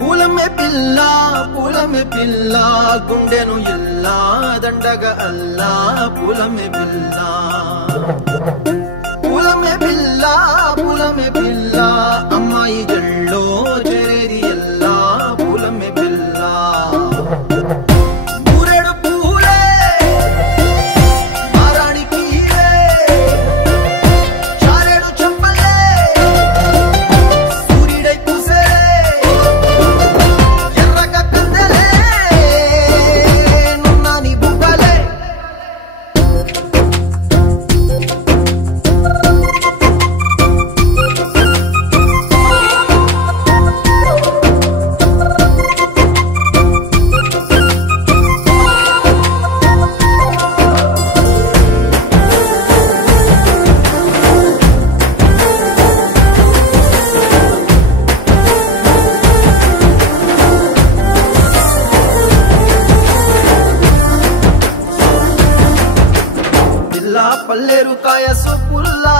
పూల మే పిల్ల గుండెను ఇల్లా దండగ అల్లా పూల మే పిల్ల అమ్మాయి జల్లో చేరేది ఎల్లా పూల మే పిల్ల పూరెడు పూలే మారానికి చారెడు చెప్పలే సూర్యుడై పూసే ఎర్రగా కందలే నున్నాని బుగ్గలే పల్లేరు కాయ సొప్పుల్లా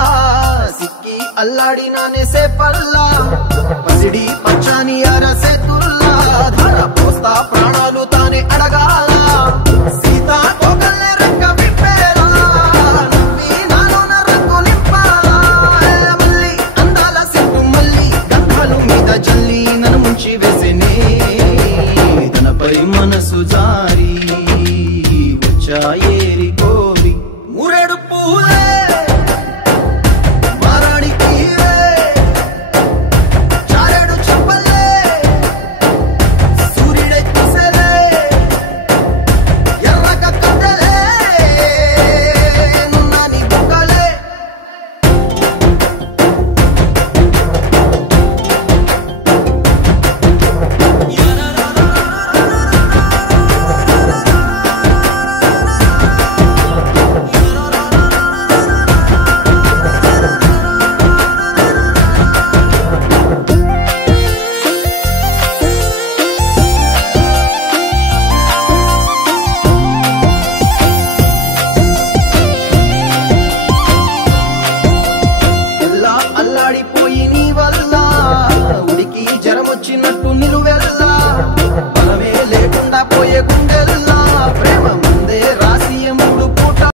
సిక్కి అల్లాడినానే సే పల్లా పసిడి పచ్చాని అరసే తుల్లా ధార పోస్తా ప్రాణాలు తానే అడగాల సీతా కోకల్లే